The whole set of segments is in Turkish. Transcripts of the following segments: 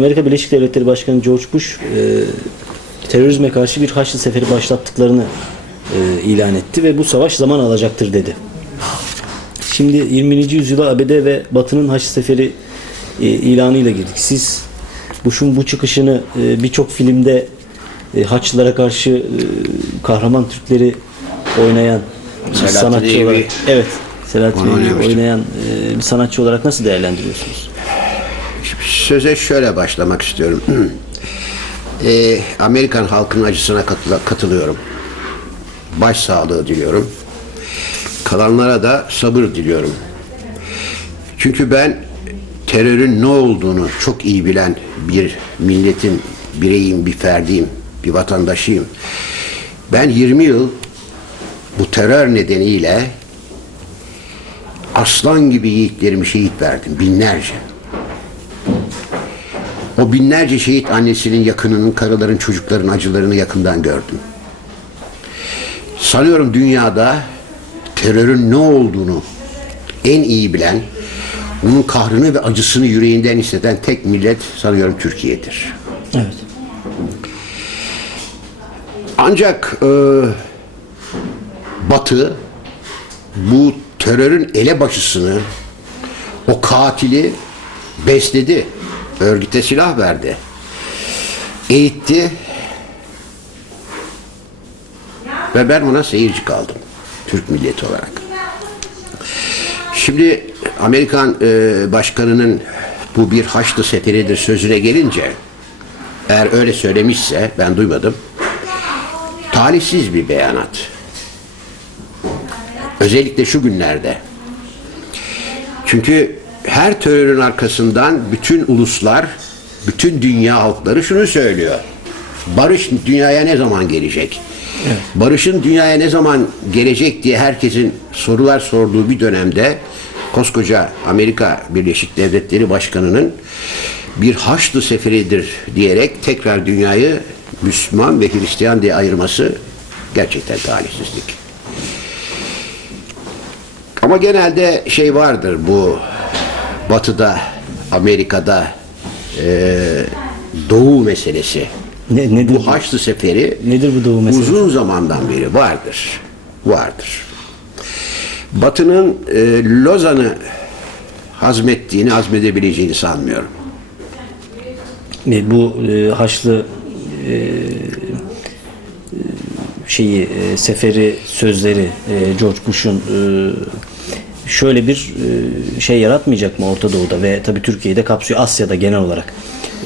Amerika Birleşik Devletleri Başkanı George Bush e, terörizme karşı bir Haçlı Seferi başlattıklarını e, ilan etti ve bu savaş zaman alacaktır dedi. Şimdi 20. yüzyıla ABD ve Batı'nın Haçlı Seferi e, ilanıyla girdik. Siz Bush'un bu çıkışını e, birçok filmde e, Haçlılara karşı e, kahraman Türkleri oynayan sanatçı olarak evet Selahattin oynayan e, bir sanatçı olarak nasıl değerlendiriyorsunuz? Söze şöyle başlamak istiyorum. Ee, Amerikan halkının acısına katıla- katılıyorum. Başsağlığı diliyorum. Kalanlara da sabır diliyorum. Çünkü ben terörün ne olduğunu çok iyi bilen bir milletin bireyim, bir ferdiyim, bir vatandaşıyım. Ben 20 yıl bu terör nedeniyle aslan gibi yiğitlerimi şehit verdim. Binlerce. O binlerce şehit annesinin, yakınının, karıların, çocukların acılarını yakından gördüm. Sanıyorum dünyada terörün ne olduğunu en iyi bilen, bunun kahrını ve acısını yüreğinden hisseden tek millet sanıyorum Türkiye'dir. Evet. Ancak e, Batı bu terörün elebaşısını, o katili besledi. Örgüte silah verdi. Eğitti. Ve ben ona seyirci kaldım. Türk milleti olarak. Şimdi Amerikan e, başkanının bu bir Haçlı seferidir sözüne gelince eğer öyle söylemişse ben duymadım talihsiz bir beyanat. Özellikle şu günlerde. Çünkü her terörün arkasından bütün uluslar, bütün dünya halkları şunu söylüyor. Barış dünyaya ne zaman gelecek? Barışın dünyaya ne zaman gelecek diye herkesin sorular sorduğu bir dönemde koskoca Amerika Birleşik Devletleri Başkanı'nın bir Haçlı seferidir diyerek tekrar dünyayı Müslüman ve Hristiyan diye ayırması gerçekten talihsizlik. Ama genelde şey vardır bu Batı'da, Amerika'da eee, Doğu meselesi. Ne, nedir Bu Haçlı Seferi Nedir bu Doğu meselesi? uzun zamandan beri vardır. Vardır. Batı'nın e, Lozan'ı hazmettiğini, hazmedebileceğini sanmıyorum. E, bu e, Haçlı e, e, şeyi e, seferi sözleri e, George Bush'un e, şöyle bir e, şey yaratmayacak mı Orta Doğu'da ve tabii Türkiye'de kapsıyor Asya'da genel olarak.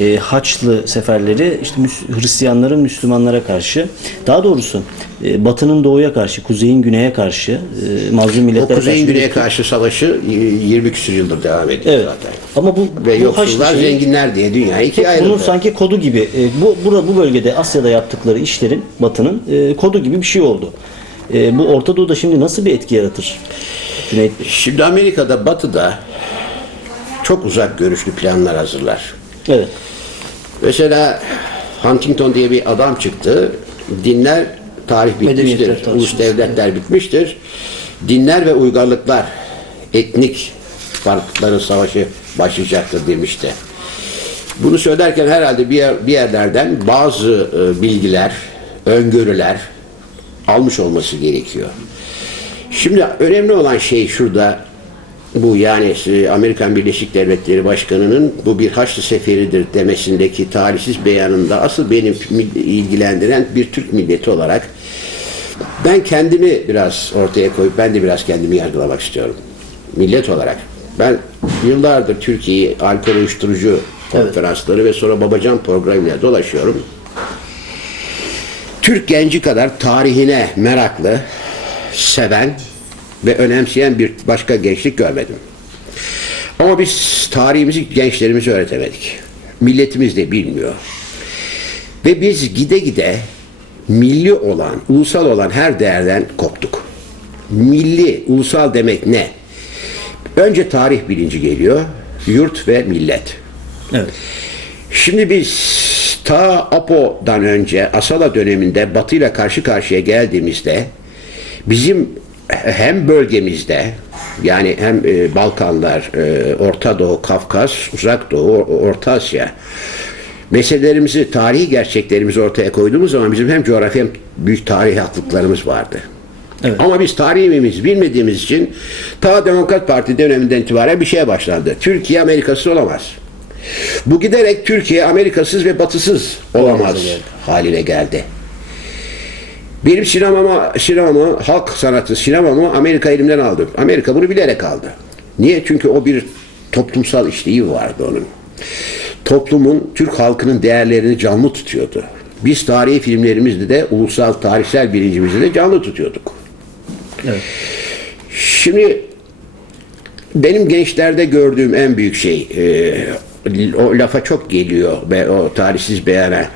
E, Haçlı seferleri işte Hristiyanların Müslümanlara karşı daha doğrusu e, Batı'nın doğuya karşı, kuzeyin güneye karşı, e, mazlum O milletlere kuzeyin karşı bir- güneye karşı savaşı y- 20 küsur yıldır devam ediyor Evet. zaten. Ama bu, Ve bu Haçlı yoksullar şeyi- zenginler diye dünya Tek ikiye bunun ayrıldı. sanki kodu gibi e, bu bura bu bölgede Asya'da yaptıkları işlerin Batı'nın e, kodu gibi bir şey oldu. E, bu Orta Doğu'da şimdi nasıl bir etki yaratır? Cüneyt Bey. Şimdi Amerika'da, Batı'da çok uzak görüşlü planlar hazırlar. Evet. Mesela Huntington diye bir adam çıktı. Dinler tarih bitmiştir. Ulus devletler bitmiştir. Dinler ve uygarlıklar etnik farklılıkların savaşı başlayacaktır demişti. Bunu söylerken herhalde bir, yer, bir yerlerden bazı e, bilgiler, öngörüler almış olması gerekiyor. Şimdi önemli olan şey şurada bu yani e, Amerikan Birleşik Devletleri Başkanı'nın bu bir Haçlı seferidir demesindeki talihsiz beyanında asıl benim ilgilendiren bir Türk milleti olarak ben kendimi biraz ortaya koyup ben de biraz kendimi yargılamak istiyorum. Millet olarak. Ben yıllardır Türkiye'yi alkol uyuşturucu konferansları ve sonra Babacan programıyla dolaşıyorum. Türk genci kadar tarihine meraklı, seven ve önemseyen bir başka gençlik görmedim. Ama biz tarihimizi gençlerimize öğretemedik. Milletimiz de bilmiyor. Ve biz gide gide milli olan, ulusal olan her değerden koptuk. Milli, ulusal demek ne? Önce tarih bilinci geliyor, yurt ve millet. Evet. Şimdi biz ta Apo'dan önce Asala döneminde Batı ile karşı karşıya geldiğimizde bizim hem bölgemizde yani hem e, Balkanlar, e, Orta Doğu, Kafkas, Uzak Doğu, Orta Asya meselelerimizi, tarihi gerçeklerimizi ortaya koyduğumuz zaman bizim hem coğrafya hem büyük tarihi haklıklarımız vardı. Evet. Ama biz tarihimizi bilmediğimiz için ta Demokrat Parti döneminden itibaren bir şeye başlandı. Türkiye Amerikasız olamaz. Bu giderek Türkiye Amerikasız ve batısız olamaz haline geldi. Benim sinemama, sinemamı, halk sanatı sinemamı Amerika elimden aldı. Amerika bunu bilerek aldı. Niye? Çünkü o bir toplumsal işlevi vardı onun. Toplumun, Türk halkının değerlerini canlı tutuyordu. Biz tarihi filmlerimizde de ulusal tarihsel bilincimizi de canlı tutuyorduk. Evet. Şimdi benim gençlerde gördüğüm en büyük şey e, o lafa çok geliyor ve o tarihsiz beyana.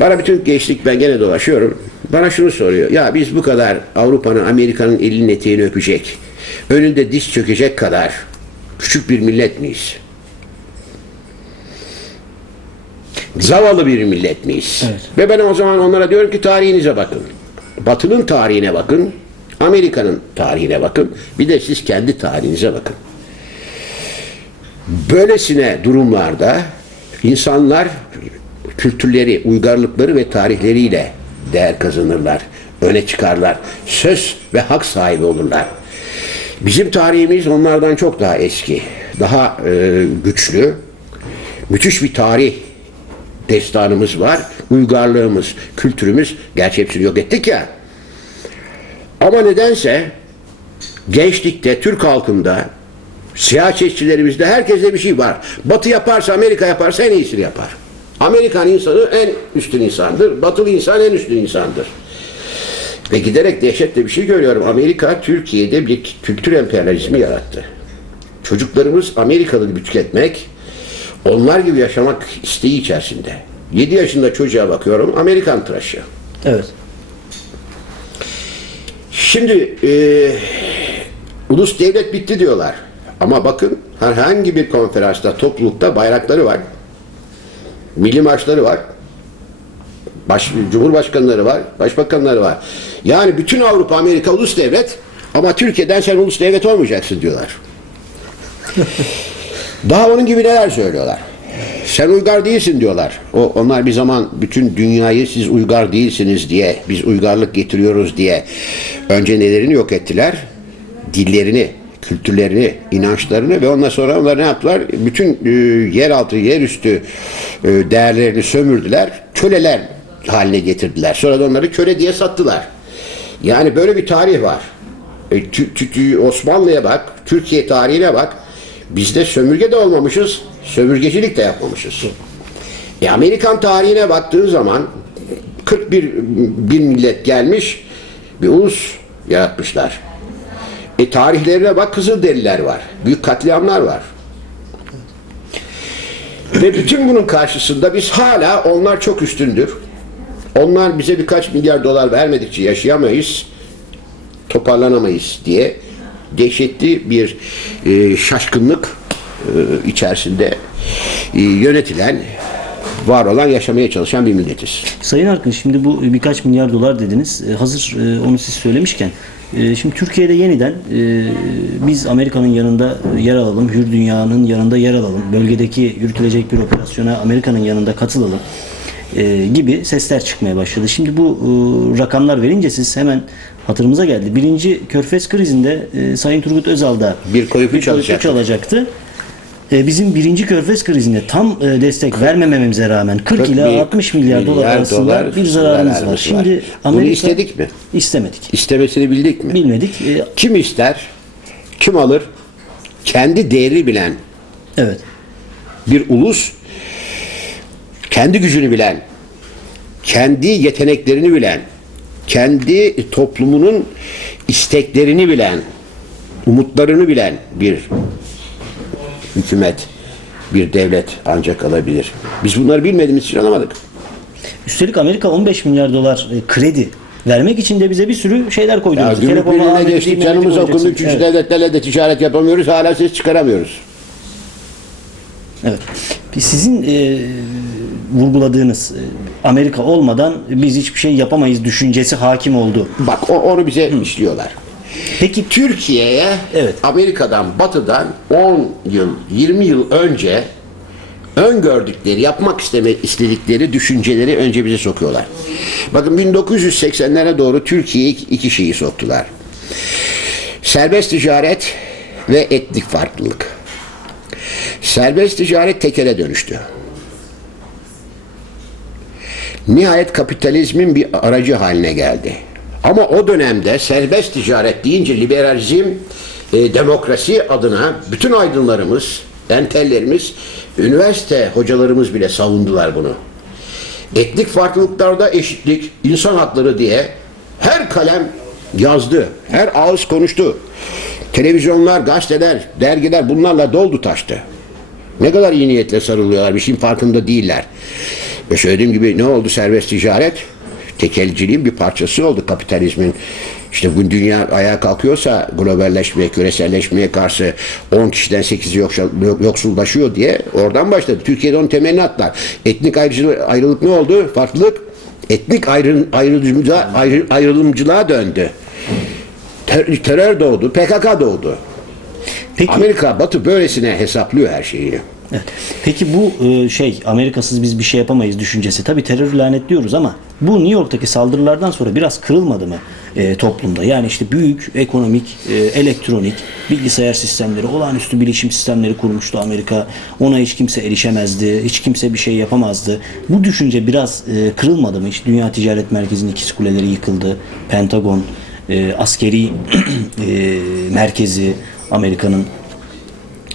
Bana bütün gençlik ben gene dolaşıyorum. Bana şunu soruyor. Ya biz bu kadar Avrupa'nın Amerika'nın elinin eteğini öpecek, önünde diz çökecek kadar küçük bir millet miyiz? Zavallı bir millet miyiz? Evet. Ve ben o zaman onlara diyorum ki tarihinize bakın. Batı'nın tarihine bakın. Amerika'nın tarihine bakın. Bir de siz kendi tarihinize bakın. Böylesine durumlarda insanlar kültürleri, uygarlıkları ve tarihleriyle değer kazanırlar, öne çıkarlar, söz ve hak sahibi olurlar. Bizim tarihimiz onlardan çok daha eski, daha e, güçlü, müthiş bir tarih destanımız var, uygarlığımız, kültürümüz, gerçi hepsini yok ettik ya. Ama nedense gençlikte, Türk halkında, siyasetçilerimizde herkeste bir şey var. Batı yaparsa, Amerika yaparsa en iyisini yapar. Amerikan insanı en üstün insandır. Batılı insan en üstün insandır. Ve giderek dehşetle bir şey görüyorum. Amerika Türkiye'de bir kültür emperyalizmi yarattı. Çocuklarımız Amerikalı gibi tüketmek, onlar gibi yaşamak isteği içerisinde. 7 yaşında çocuğa bakıyorum, Amerikan tıraşı. Evet. Şimdi e, ulus devlet bitti diyorlar. Ama bakın herhangi bir konferansta, toplulukta bayrakları var. Milli marşları var. Baş, cumhurbaşkanları var, başbakanları var. Yani bütün Avrupa, Amerika ulus devlet ama Türkiye'den sen ulus devlet olmayacaksın diyorlar. Daha onun gibi neler söylüyorlar. Sen uygar değilsin diyorlar. O, onlar bir zaman bütün dünyayı siz uygar değilsiniz diye, biz uygarlık getiriyoruz diye önce nelerini yok ettiler? Dillerini, kültürlerini, inançlarını ve ondan sonra onlar ne yaptılar? Bütün e, yeraltı, yerüstü e, değerlerini sömürdüler. Köleler haline getirdiler. Sonra da onları köle diye sattılar. Yani böyle bir tarih var. E, Osmanlı'ya bak, Türkiye tarihine bak. Bizde sömürge de olmamışız, sömürgecilik de yapmamışız. E, Amerikan tarihine baktığın zaman 41 bir millet gelmiş, bir ulus yaratmışlar. E tarihlerine bak Kızılderililer var. Büyük katliamlar var. Ve bütün bunun karşısında biz hala onlar çok üstündür. Onlar bize birkaç milyar dolar vermedikçe yaşayamayız, toparlanamayız diye dehşetli bir e, şaşkınlık e, içerisinde e, yönetilen, var olan, yaşamaya çalışan bir milletiz. Sayın Arkın şimdi bu birkaç milyar dolar dediniz. E, Hazır e, onu siz söylemişken e, şimdi Türkiye'de yeniden biz Amerika'nın yanında yer alalım, hür dünyanın yanında yer alalım, bölgedeki yürütülecek bir operasyona Amerika'nın yanında katılalım gibi sesler çıkmaya başladı. Şimdi bu rakamlar verince siz hemen hatırımıza geldi. Birinci Körfez krizinde Sayın Turgut Özal da Bir koyup üç alacaktı. E, bizim birinci Körfez krizinde tam e, destek vermememize rağmen 40 40 ila bir 60 milyar dolar milyar arasında dolar bir zararımız var. Şimdi. Amerika Bunu istedik mi? İstemedik. İstemesini bildik mi? Bilmedik. E, Kim ister? Kim alır? Kendi değeri bilen evet. bir ulus, kendi gücünü bilen, kendi yeteneklerini bilen, kendi toplumunun isteklerini bilen, umutlarını bilen bir hükümet, bir devlet ancak alabilir. Biz bunları bilmediğimiz için alamadık. Üstelik Amerika 15 milyar dolar e, kredi vermek için de bize bir sürü şeyler koydu. Ya gümrük birliğine geçtik, canımız okundu, üçüncü Evet. devletlerle de ticaret yapamıyoruz, hala ses çıkaramıyoruz. Evet. Sizin e, vurguladığınız e, Amerika olmadan biz hiçbir şey yapamayız düşüncesi hakim oldu. Bak o, onu bize işliyorlar. Peki Türkiye'ye Evet. Amerika'dan, Batı'dan 10 yıl, 20 yıl önce öngördükleri, yapmak isteme, istedikleri düşünceleri önce bize sokuyorlar. Bakın 1980'lere doğru Türkiye'ye iki- iki şeyi soktular. Serbest ticaret ve etnik farklılık. Serbest ticaret tekele dönüştü. Nihayet kapitalizmin bir aracı haline geldi. Ama o dönemde serbest ticaret deyince liberalizm, e, demokrasi adına bütün aydınlarımız, entellerimiz, üniversite hocalarımız bile savundular bunu. Etnik farklılıklarda eşitlik, insan hakları diye her kalem yazdı, her ağız konuştu. Televizyonlar, gazeteler, dergiler bunlarla doldu taştı. Ne kadar iyi niyetle sarılıyorlar bir şeyin farkında değiller. Ve söylediğim gibi ne oldu serbest ticaret? Tekelciliğin bir parçası oldu kapitalizmin. İşte bugün dünya ayağa kalkıyorsa globalleşmeye, küreselleşmeye karşı 10 kişiden 8'i yoksul- yoksullaşıyor diye oradan başladı. Türkiye'de onun temelini attılar. Etnik ayrıcılık, ayrılık ne oldu? Farklılık etnik ayrı, ayrılımcılığa, ayrı, ayrılımcılığa döndü. Ter- terör doğdu, PKK doğdu. Peki Amerika, Batı böylesine hesaplıyor her şeyi. Evet. Peki bu e, şey Amerikasız biz bir şey yapamayız düşüncesi. Tabii terörü lanetliyoruz ama bu New York'taki saldırılardan sonra biraz kırılmadı mı e, toplumda? Yani işte büyük ekonomik, e, elektronik, bilgisayar sistemleri, olağanüstü bilişim sistemleri kurmuştu Amerika. Ona hiç kimse erişemezdi, hiç kimse bir şey yapamazdı. Bu düşünce biraz e, kırılmadı mı? İşte Dünya Ticaret Merkezi'nin ikiz kuleleri yıkıldı. Pentagon, e, askeri e, merkezi Amerika'nın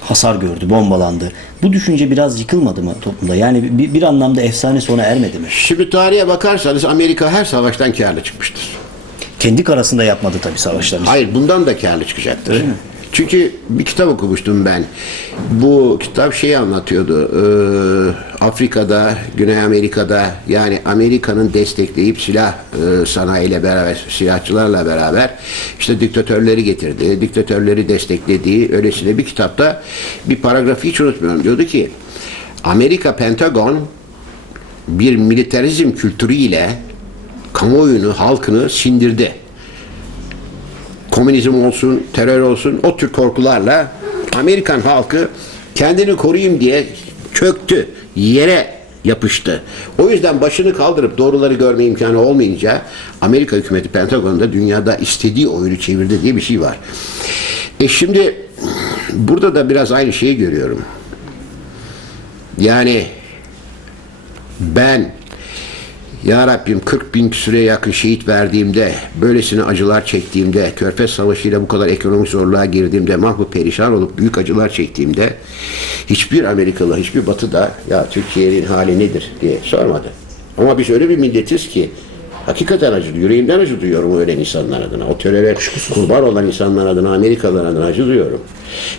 hasar gördü, bombalandı. Bu düşünce biraz yıkılmadı mı toplumda? Yani bir, bir anlamda efsane sona ermedi mi? Şimdi tarihe bakarsanız Amerika her savaştan karlı çıkmıştır. Kendi arasında yapmadı tabii savaşlarını. Hayır bundan da karlı çıkacaktır. Çünkü bir kitap okumuştum ben. Bu kitap şeyi anlatıyordu. Ee, Afrika'da, Güney Amerika'da yani Amerika'nın destekleyip silah e, sanayiyle beraber, silahçılarla beraber işte diktatörleri getirdi. Diktatörleri desteklediği öylesine bir kitapta bir paragrafı hiç unutmuyorum. Diyordu ki Amerika Pentagon bir militarizm kültürüyle kamuoyunu, halkını sindirdi komünizm olsun, terör olsun o tür korkularla Amerikan halkı kendini koruyayım diye çöktü, yere yapıştı. O yüzden başını kaldırıp doğruları görme imkanı olmayınca Amerika hükümeti Pentagon'da dünyada istediği oyunu çevirdi diye bir şey var. E şimdi burada da biraz aynı şeyi görüyorum. Yani ben ya Rabbim 40 bin küsüre yakın şehit verdiğimde, böylesine acılar çektiğimde, Körfez Savaşı ile bu kadar ekonomik zorluğa girdiğimde, mahvu perişan olup büyük acılar çektiğimde hiçbir Amerikalı, hiçbir Batı da ya Türkiye'nin hali nedir diye sormadı. Ama biz öyle bir milletiz ki hakikaten acı, yüreğimden acı duyuyorum öyle insanlar adına. O teröre kurban olan insanlar adına, Amerikalılar adına acı duyuyorum.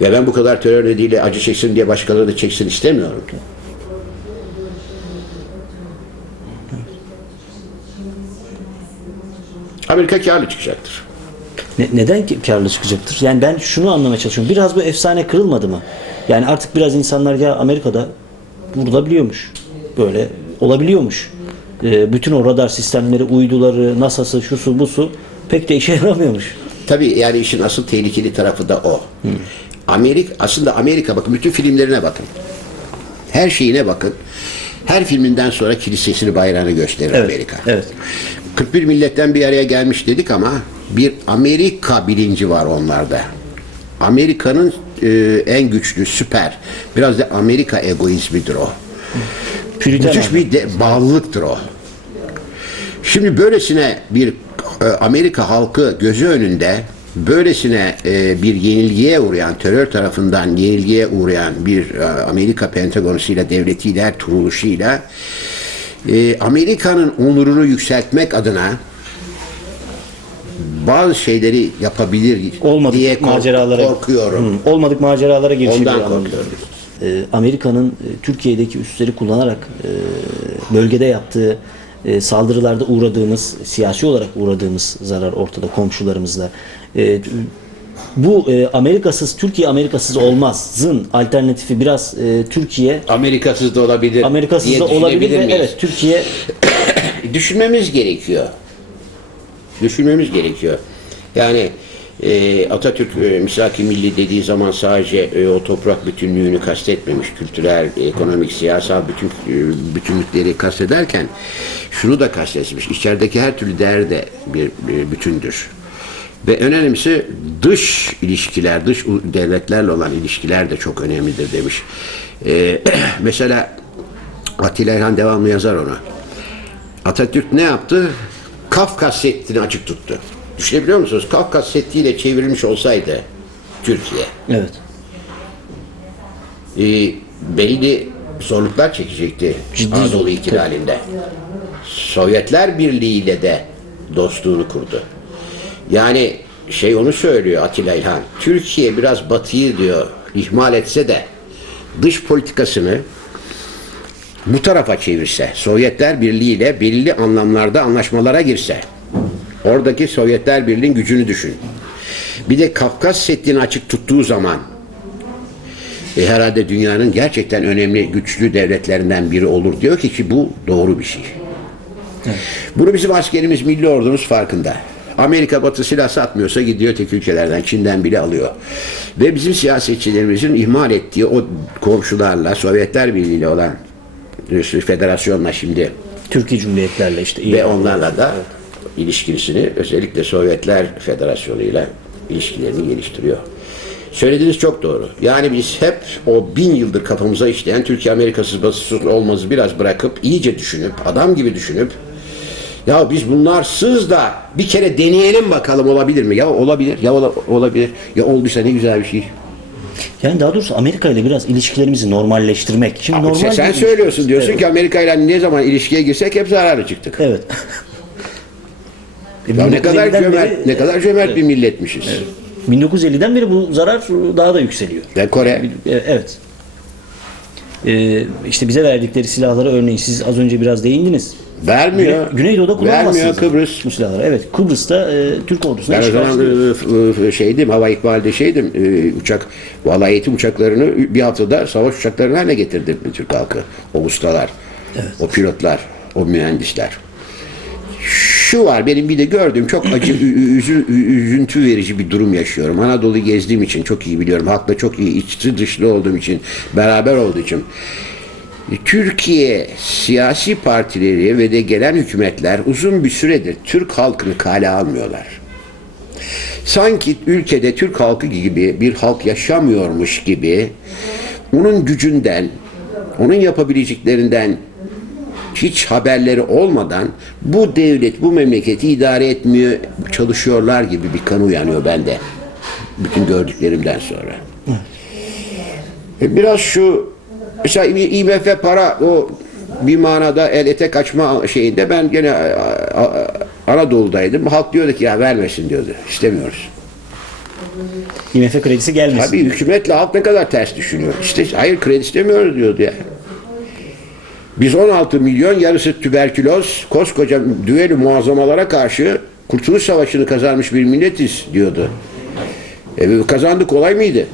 Ve ben bu kadar terör nedeniyle acı çeksin diye başkaları da çeksin istemiyorum. Amerika karlı çıkacaktır. Ne- neden karlı çıkacaktır? Yani ben şunu anlamaya çalışıyorum. Biraz bu efsane kırılmadı mı? Yani artık biraz insanlar ya Amerika'da vurulabiliyormuş. Böyle olabiliyormuş. E, bütün o radar sistemleri, uyduları, NASA'sı, şusu, busu pek de işe yaramıyormuş. Tabii yani işin asıl tehlikeli tarafı da o. Amerika aslında Amerika bakın bütün filmlerine bakın. Her şeyine bakın. Her filminden sonra kilisesini bayrağını gösterir Evet, Amerika. evet. 41 milletten bir araya gelmiş dedik ama bir Amerika bilinci var onlarda. Amerika'nın e, en güçlü, süper. Biraz da Amerika egoizmidir o. Püriten Müthiş bir de bağlılıktır o. Şimdi böylesine bir e, Amerika halkı gözü önünde böylesine e, bir yenilgiye uğrayan, terör tarafından yenilgiye uğrayan bir e, Amerika Pentagonusuyla, devletiyle, kuruluşuyla e, Amerika'nın onurunu yükseltmek adına bazı şeyleri yapabilir Olmadık diye kork- maceralara korkuyorum. Hı, olmadık maceralara girişiyor. Ondan korkuyorum. Ee, Amerika'nın e, Türkiye'deki üsleri kullanarak e, bölgede yaptığı e, saldırılarda uğradığımız, siyasi olarak uğradığımız zarar ortada komşularımızla. E, bu e, Amerikasız, Türkiye Amerikasız olmaz'ın alternatifi biraz e, Türkiye Amerikasız da olabilir. Amerikasız diye da olabilir düşünebilir miyiz? evet Türkiye düşünmemiz gerekiyor. Düşünmemiz gerekiyor. Yani E, Atatürk e, misak-ı milli dediği zaman sadece e, o toprak bütünlüğünü kastetmemiş. Kültürel, ekonomik, siyasal bütün e, bütünlükleri kastederken şunu da kastetmiş. İçerideki her türlü değer de bir, bir bütündür. Ve önemlisi dış ilişkiler, dış devletlerle olan ilişkiler de çok önemlidir demiş. E, mesela Atilla İlhan devamlı yazar onu. Atatürk ne yaptı? Kafkas Seddi'ni açık tuttu. Düşünebiliyor musunuz? Kafkas Seddi'yle çevrilmiş olsaydı Türkiye Evet. e, belli zorluklar çekecekti Ciddi Anadolu ihtilalinde. Sovyetler Birliği ile de dostluğunu kurdu. Yani şey onu söylüyor Atilla İlhan. Türkiye biraz batıyı diyor ihmal etse de dış politikasını bu tarafa çevirse, Sovyetler Birliği ile belirli anlamlarda anlaşmalara girse, oradaki Sovyetler Birliği'nin gücünü düşün. Bir de Kafkas Seddi'ni açık tuttuğu zaman e, herhalde dünyanın gerçekten önemli güçlü devletlerinden biri olur diyor ki ki bu doğru bir şey. Bunu bizim askerimiz, milli ordumuz farkında. Amerika batı silah satmıyorsa gidiyor tek ülkelerden, Çin'den bile alıyor. Ve bizim siyasetçilerimizin ihmal ettiği o komşularla, Sovyetler Birliği ile olan federasyonla şimdi Türkiye Cumhuriyetlerle işte. iyi. ve onlarla da ilişkisini özellikle Sovyetler Federasyonu ile ilişkilerini geliştiriyor. Söylediğiniz çok doğru. Yani biz hep o bin yıldır kafamıza işleyen Türkiye Amerikasız basısız olmazı biraz bırakıp iyice düşünüp adam gibi düşünüp ya biz bunlarsız da bir kere deneyelim bakalım olabilir mi? Ya olabilir, ya ola- olabilir, ya olduysa ne güzel bir şey. Yani daha doğrusu Amerika ile biraz ilişkilerimizi normalleştirmek. Şimdi normal sen, söylüyorsun diyorsun Evet. ki Amerika ile ne zaman ilişkiye girsek hep zararlı çıktık. Evet. Ya ne kadar 1950'den cömert, beri- ne kadar cömert bir milletmişiz. 1950'den beri bu zarar daha da yükseliyor. Ve Kore E, Evet. Ee, işte bize verdikleri silahları örneğin siz az önce biraz değindiniz. Vermiyor. Güney, Güneydoğu'da kullanamazsınız. Vermiyor Kıbrıs. Bu silahları. Evet. Kıbrıs'ta e, Türk ordusuna Ben o zaman ediliyor. e, e, şeydim, hava ikbalde şeydim, e, uçak, vallahi eğitim uçaklarını bir haftada savaş uçaklarını haline getirdi Türk halkı. O ustalar, o pilotlar, o mühendisler. Şu var benim bir de gördüğüm çok acı, üzü- üzüntü verici bir durum yaşıyorum. Anadolu'yu gezdiğim için çok iyi biliyorum. Halkla çok iyi içli dışlı olduğum için, beraber olduğu için. Türkiye siyasi partileri ve de gelen hükümetler uzun bir süredir Türk halkını kale almıyorlar. Sanki ülkede Türk halkı gibi bir halk yaşamıyormuş gibi onun gücünden, onun yapabileceklerinden hiç haberleri olmadan bu devlet, bu memleketi idare etmiyor, çalışıyorlar gibi bir kan uyanıyor bende. Bütün gördüklerimden sonra. E, Biraz şu mesela IMF para o bir manada el ete kaçma şeyinde ben gene Anadolu'daydım. Halk diyordu ki ya vermesin diyordu. İstemiyoruz. IMF kredisi gelmesin. Tabii hükümetle halk ne kadar ters düşünüyor. İşte hayır kredi istemiyoruz diyordu ya. Biz 16 milyon yarısı tüberküloz koskoca düelü muazzamalara karşı Kurtuluş Savaşı'nı kazanmış bir milletiz diyordu. E, kazandık kolay mıydı?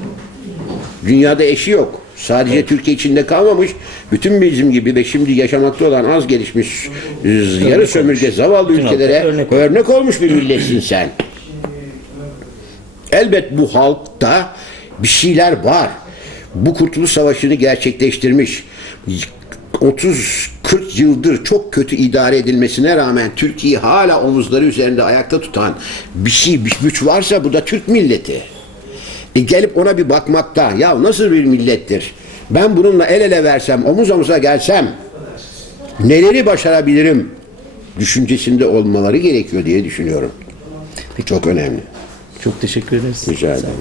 Dünyada eşi yok. Sadece Türkiye içinde kalmamış. Bütün bizim gibi ve şimdi yaşamakta olan az gelişmiş e, yarı sömürge zavallı Bütün ülkelere örnek örnek, olmuş. olmuş bir milletsin sen. Elbet bu halkta bir şeyler var. Bu Kurtuluş Savaşı'nı gerçekleştirmiş. 30-40 yıldır çok kötü idare edilmesine rağmen Türkiye'yi hala omuzları üzerinde ayakta tutan bir şey, bir güç varsa bu da Türk milleti. E gelip ona bir bakmakta, ya nasıl bir millettir? Ben bununla el ele versem, omuz omuza gelsem neleri başarabilirim düşüncesinde olmaları gerekiyor diye düşünüyorum. Çok önemli. Çok teşekkür ederiz. Rica ederim.